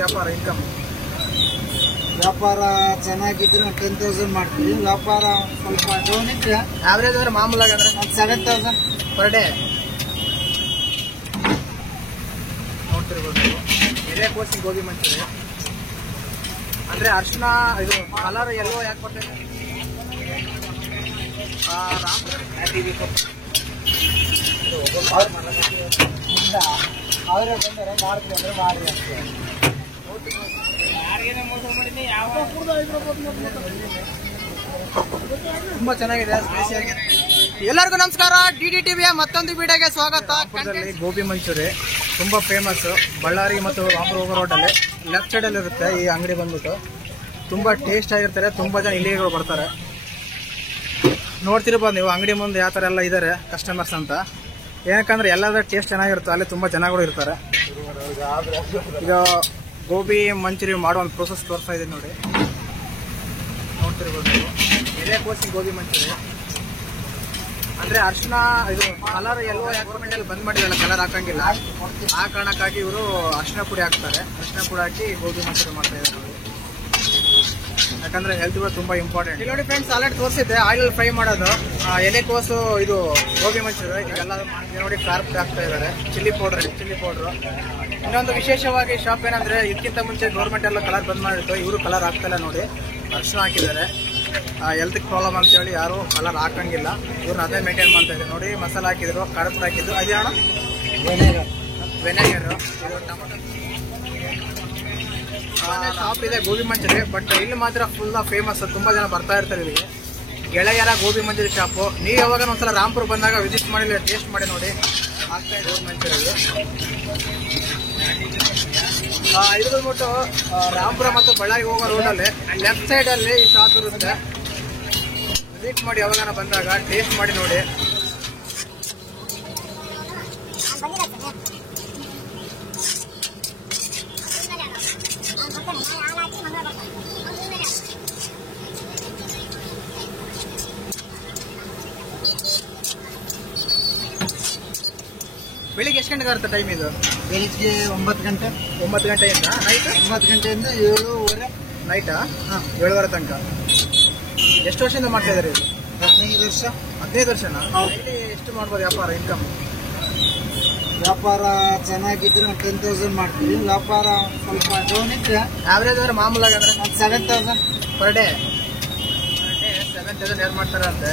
ವ್ಯಾಪಾರ ಇನ್ಕಮ್ ವ್ಯಾಪಾರ ಚೆನ್ನಾಗಿದ್ರೆ 10,000 ಮಾಡ್ತೀವಿ. ವ್ಯಾಪಾರ ಸ್ವಲ್ಪ ಡೌನ್ ಇದ್ರೆ ಆವರೇಜ್ ಅಂದ್ರೆ ಮಾಮೂಲಾಗಿ ಅಂದ್ರೆ 7,000 ಪರ್ ಡೇ. ನೋಡ್ತಿರ್ಬೋದು ಹಿರಿಯ ಕೋಸಿಂಗ್ ಗೋಬಿ ಮಂಚೂರಿ ಅಂದ್ರೆ ಅರ್ಶಿನ ಇದು ಕಲರ್ ಎಲ್ಲೋ ಯಾಕೆ ಬರ್ತದೆ ಅವರೇ ಬಂದರೆ ಮಾಡ್ತೀವಿ ಅಂದ್ರೆ ಮಾಡಿ ಅಷ್ಟೇ. ತುಂಬಾ ಚೆನ್ನಾಗಿದೆ, ಸ್ಪೈಸಿಯಾಗಿದೆ. ಎಲ್ಲರಿಗೂ ನಮಸ್ಕಾರ, ಡಿಡಿ ಟಿವಿಯ ಮತ್ತೊಂದು ವಿಡಿಯೋಗೆ ಸ್ವಾಗತ. ಗೋಬಿ ಮಂಚೂರಿ ತುಂಬಾ ಫೇಮಸ್ ಬಳ್ಳಾರಿ ಮತ್ತು ರಾಮನಗರ ರೋಡ್ ಅಲ್ಲಿ ಲೆಫ್ಟ್ ಸೈಡ್ ಅಲ್ಲಿ ಇರುತ್ತೆ ಈ ಅಂಗಡಿ. ಬಂದ್ಬಿಟ್ಟು ತುಂಬಾ ಟೇಸ್ಟ್ ಆಗಿರ್ತಾರೆ. ತುಂಬಾ ಜನ ಇಲ್ಲಿಗಳು ಬರ್ತಾರೆ. ನೋಡ್ತಿರ್ಬೋದು ನೀವು ಅಂಗಡಿ ಮುಂದೆ ಯಾವ ತರ ಎಲ್ಲ ಇದಾರೆ ಕಸ್ಟಮರ್ಸ್ ಅಂತ. ಏನಕ್ಕಂದ್ರೆ ಎಲ್ಲದರ ಟೇಸ್ಟ್ ಚೆನ್ನಾಗಿರುತ್ತೆ, ಅಲ್ಲಿ ತುಂಬಾ ಜನಗಳು ಇರ್ತಾರೆ. ಈಗ ಗೋಬಿ ಮಂಚೂರಿ ಮಾಡೋ ಒಂದು ಪ್ರೋಸೆಸ್ ತೋರಿಸ್ತಾ ಇದೆ ನೋಡಿ. ನೋಡ್ತಿರ್ಬೋದು ನೀವು ಹಿರಿಯ ಕೋಸಿಂಗ್ ಗೋಬಿ ಮಂಚೂರಿ ಅಂದ್ರೆ ಅರ್ಶಿನ ಇದು ಕಲರ್ ಎಲ್ಲೋ ಯಾಕೆ ಬಂದ್ ಮಾಡಿರಲ್ಲ, ಕಲರ್ ಹಾಕಂಗಿಲ್ಲ. ಆ ಕಾರಣಕ್ಕಾಗಿ ಇವರು ಅರ್ಶಿನ ಪುಡಿ ಹಾಕ್ತಾರೆ. ಅರ್ಶಿನ ಪುಡಿ ಹಾಕಿ ಗೋಬಿ ಮಂಚೂರಿ ಮಾಡ್ತಾ ಇದ್ದಾರೆ ನೋಡಿ. ಯಾಕಂದ್ರೆ ಹೆಲ್ತ್ ಕೂಡ ತುಂಬಾ ಇಂಪಾರ್ಟೆಂಟ್. ಇಲ್ಲಿ ನೋಡಿ ಫ್ರೆಂಡ್ಸ್, ಆಲ್ರೆಡಿ ತೋರಿಸಿದ್ದೆ ಆಯಿಲ್ ಫ್ರೈ ಮಾಡೋದು. ಎಲೆಕೋಸು ಇದು ಗೋಬಿ ಮಂಚೂರಿ ಇದೆಲ್ಲ ನೋಡಿ ಖಾರ ಪುಡಿ ಹಾಕ್ತಾ ಇದ್ದಾರೆ. Chilli powder. ಇನ್ನೊಂದು ವಿಶೇಷವಾಗಿ ಶಾಪ್ ಏನಂದ್ರೆ ಇದಕ್ಕಿಂತ ಮುಂಚೆ ಗೌರ್ಮೆಂಟ್ ಎಲ್ಲ ಕಲರ್ ಬಂದ್ ಮಾಡಿತ್ತು, ಇವರು ಕಲರ್ ಹಾಕ್ತಿಲ್ಲ ನೋಡಿ. ಅರ್ಶಿನ ಹಾಕಿದ್ದಾರೆ. ಹೆಲ್ತ್ ಪ್ರಾಬ್ಲಮ್ ಅಂತ ಹೇಳಿ ಯಾರು ಕಲರ್ ಹಾಕಂಗಿಲ್ಲ. ಇವ್ರನ್ನ ಅದೇ ಮೇಂಟೈನ್ ಮಾಡ್ತಾ ಇದ್ದಾರೆ ನೋಡಿ. ಮಸಾಲೆ ಹಾಕಿದ್ರು, ಖಾರ ಪುಡಿ ಹಾಕಿದ್ರು. ಅದೇ ಅಣ್ಣ ವೆನೆಗರ್. ಟೊಮೊಟೊ ಶಾಪ್ ಇದೆ ಗೋಬಿ ಮಂಚೂರಿ. ಬಟ್ ಇಲ್ಲಿ ಮಾತ್ರ ಫುಲ್ ಫೇಮಸ್, ತುಂಬಾ ಜನ ಬರ್ತಾ ಇರ್ತಾರೆ ಇಲ್ಲಿಗೆ. ಗೆಳೆಯರ ಗೋಬಿ ಮಂಚೂರಿ ಶಾಪು. ನೀವು ಯಾವಾಗ ಒಂದ್ಸಲ ರಾಮ್ಪುರ ಬಂದಾಗ ವಿಸಿಟ್ ಮಾಡಿ ಟೇಸ್ಟ್ ಮಾಡಿ ನೋಡಿ. ಆಗ್ತಾ ಇದೆ ಗೋಬಿ ಮಂಚೂರಿ. ಇದು ಬಂದ್ಬಿಟ್ಟು ರಾಮ್ಪುರ ಮತ್ತು ಬಳ್ಳಾರಿ ಹೋಗೋ ರೋಡಲ್ಲಿ ಲೆಫ್ಟ್ ಸೈಡ್ ಅಲ್ಲಿ ಈ ಶಾಪ್ ಇರುತ್ತೆ. ವಿಸಿಟ್ ಮಾಡಿ ಯಾವಾಗ ಬಂದಾಗ ಟೇಸ್ಟ್ ಮಾಡಿ ನೋಡಿ. ಬೆಳಿಗ್ಗೆ ಎಷ್ಟು ಗಂಟೆಗೆ ಇರುತ್ತೆ ಟೈಮ್ ಇದು? ಬೆಳಿಗ್ಗೆ 9 ಗಂಟೆ. 9 ಗಂಟೆಯಿಂದ ನೈಟ್ 9 ಗಂಟೆಯಿಂದ 7:30 ನೈಟಾ? 7:30 ತನಕ. ಎಷ್ಟು ವರ್ಷದಿಂದ ಮಾಡ್ತಾ ಇದ್ದಾರೆ ಇದು? 15 ವರ್ಷ. 15 ವರ್ಷನಾ? ಎಷ್ಟು ಮಾಡ್ಬೋದು ವ್ಯಾಪಾರ ಇನ್ಕಮ್? ವ್ಯಾಪಾರ ಚೆನ್ನಾಗಿದ್ರೆ 10,000 ಮಾಡ್ತೀವಿ. ವ್ಯಾಪಾರ ಸ್ವಲ್ಪ ಡೌನ್ ಇದ್ರೆ ಆವರೇಜ್ ಅಂದ್ರೆ ಮಾಮೂಲಾಗಿ ಅಂದ್ರೆ 7,000 ಪರ್ ಡೇ. 7,000 ಮಾಡ್ತಾರೆ ಅಂತೆ.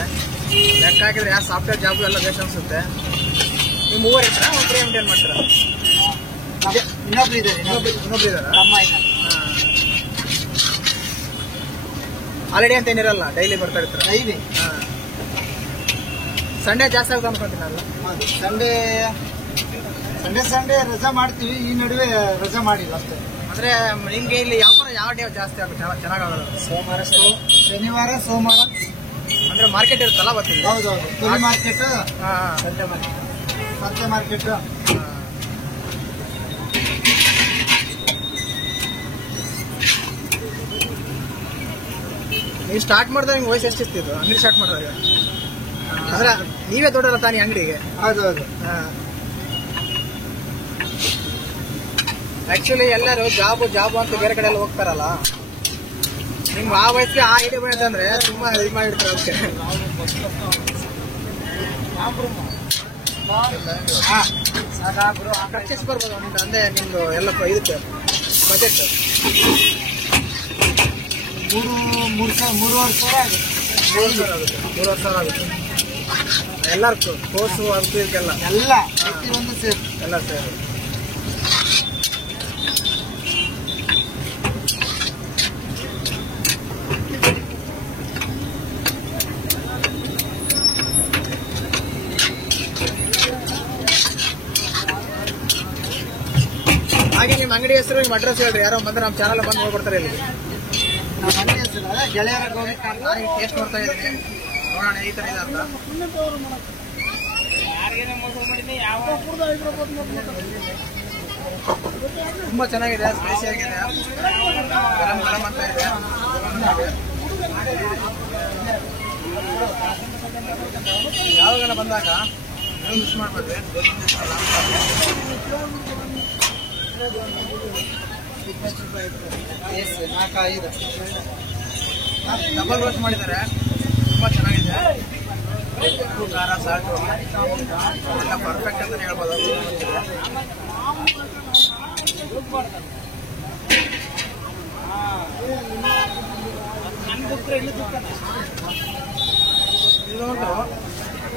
ಲೆಕ್ಕ ಹಾಕಿದ್ರೆ ಯಾವ ಸಾಫ್ಟ್ವೇರ್ ಜಾಬ್ ಎಲ್ಲ ಬೇಸ್ ಅನ್ಸುತ್ತೆ. ನೀವು ಮೂವರು ಇರ್ತಾರ ಒಬ್ಬರೇ ಮೇಂಟೈನ್ ಮಾಡ್ತೀರಾ? ಇನ್ನೊಬ್ರು ಇದ್ದಾರೆ. ಇನ್ನೊಬ್ರು ಇದಾರ? ಅಮ್ಮ ಇದ್ದಾರೆ. ಹಾಲಿಡೇ ಅಂತ ಏನಿರಲ್ಲ, ಡೈಲಿ ಬರ್ತಾ ಇರ್ತಾರೆ. ಡೈಲಿ. ಸಂಡೇ ಜಾಸ್ತಿ ಆಗುತ್ತೆ ಅನ್ಕೊಂತೀನಿ ನಾನು. ಸಂಡೇ ರಜಾ ಮಾಡ್ತೀವಿ. ಈ ನಡುವೆ ರಜಾ ಮಾಡಿಲ್ಲ ಅಷ್ಟೇ. ಅಂದ್ರೆ ನಿಮ್ಗೆ ಇಲ್ಲಿ ವ್ಯಾಪಾರ ಯಾವ ಡೇ ಜಾಸ್ತಿ ಆಗುತ್ತೆ, ಚೆನ್ನಾಗಾಗಲ್ಲ? ಶನಿವಾರ ಸೋಮವಾರ ಅಂದ್ರೆ ಮಾರ್ಕೆಟ್ ಇರುತ್ತಲ್ಲ ಗೊತ್ತಿಲ್ಲ. ಹೌದೌದು. ತೊಲಿ ಮಾರ್ಕೆಟ್, ಸಂತೆ ಮಾರ್ಕೆಟ್. ನೀವು ಸ್ಟಾರ್ಟ್ ಮಾಡಿದಾಗ ನಿಮ್ಗೆ ವಯಸ್ಸು ಎಷ್ಟಿರ್ತಿದ್ದು ಅಂಗಡಿ ಸ್ಟಾರ್ಟ್ ಮಾಡಿದಾಗ? ಅಂದ್ರೆ ನೀವೇ ದೊಡ್ಡಲ್ಲ ತಾನಿ ಅಂಗಡಿಗೆ? ಹೌದೌದು. ಆಕ್ಚುಲಿ ಎಲ್ಲರೂ ಜಾಬು ಅಂತ ಬೇರೆ ಕಡೆ ಎಲ್ಲ ಹೋಗ್ತಾರಲ್ಲ. ನಿಮ್ಗೆ ಆ ವಯಸ್ಸಿಗೆ ಆ ಐಡಿಯಾ ಬಂತಂದ್ರೆ ತುಂಬಾ ಇದು ಮಾಡಿರ್ತಾರೆ. ಅದಕ್ಕೆ ಖರ್ಚು ಬರ್ಬೋದು ಅಂದ್ರೆ ನಿಮ್ದು ಎಲ್ಲ ಇದಕ್ಕೆ ಬಜೆಟ್ 3,500 ಆಗುತ್ತೆ. 3,000 ಆಗುತ್ತೆ. ಎಲ್ಲರೂ ಕೋಸು ಅದಕ್ಕೆ ಇದಕ್ಕೆಲ್ಲ ಎಲ್ಲ ಪ್ರತಿಯೊಂದು ಸೇರಿ ಎಲ್ಲ ಸೇರಿ. ಹಾಗೆ ನಿಮ್ಮ ಅಂಗಡಿ ಹೆಸರು, ನಿಮ್ಮ ಅಡ್ರೆಸ್ ಹೇಳ್ರಿ. ಯಾರೋ ಬಂದ್ರೆ ನಮ್ಮ ಚಾನಲ್ ಬಂದು ಹೋಗ್ಬಿಡ್ತಾರೆ ಇಲ್ಲಿ. ನಮ್ಮ ಅಂಗಡಿ ಹೆಸರು ಗೆಳೆಯರ ಗೋಬಿ. ನಾನು ಟೇಸ್ಟ್ ನೋಡ್ತಾ ಇದ್ದೀನಿ, ನೋಡೋಣ ಈ ತರ ಇದೆ ಅಂತ. ತುಂಬಾ ಚೆನ್ನಾಗಿದೆ, ಸ್ಪೈಸಿಯಾಗಿದೆ, ಗರಂ ಗರಂ ಅಂತ ಇದೆ. ಯಾವಾಗೆಲ್ಲ ಬಂದಾಗ ನೀವು ಮಿಸ್ ಮಾಡ್ಬೇಡ್ರಿ. ಡಬಲ್ ರೋಸ್ಟ್ ಮಾಡಿದ್ದಾರೆ, ತುಂಬಾ ಚೆನ್ನಾಗಿದೆ. ಉಪ್ಪು ಖಾರ ಸಾಲ್ಟು ಎಲ್ಲ ಪರ್ಫೆಕ್ಟ್ ಅಂತಾನೆ ಹೇಳ್ಬೋದು. ಇದೊಂದು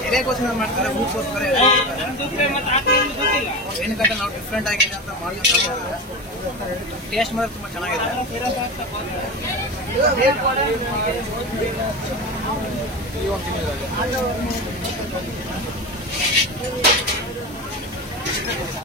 ಎಲೆಗೋಸ್ಕರ ಮಾಡ್ತಾರೆ, ಹೂಕೋಸ್ಕರ ಏನಕ್ಕಂತ ನಾವು ಡಿಫ್ರೆಂಟ್ ಆಗಿದೆ ಅಂತ ಮಾಡ್ಕೊಂಡು ಟೇಸ್ಟ್ ಮಾತ್ರ ತುಂಬಾ ಚೆನ್ನಾಗಿದೆ.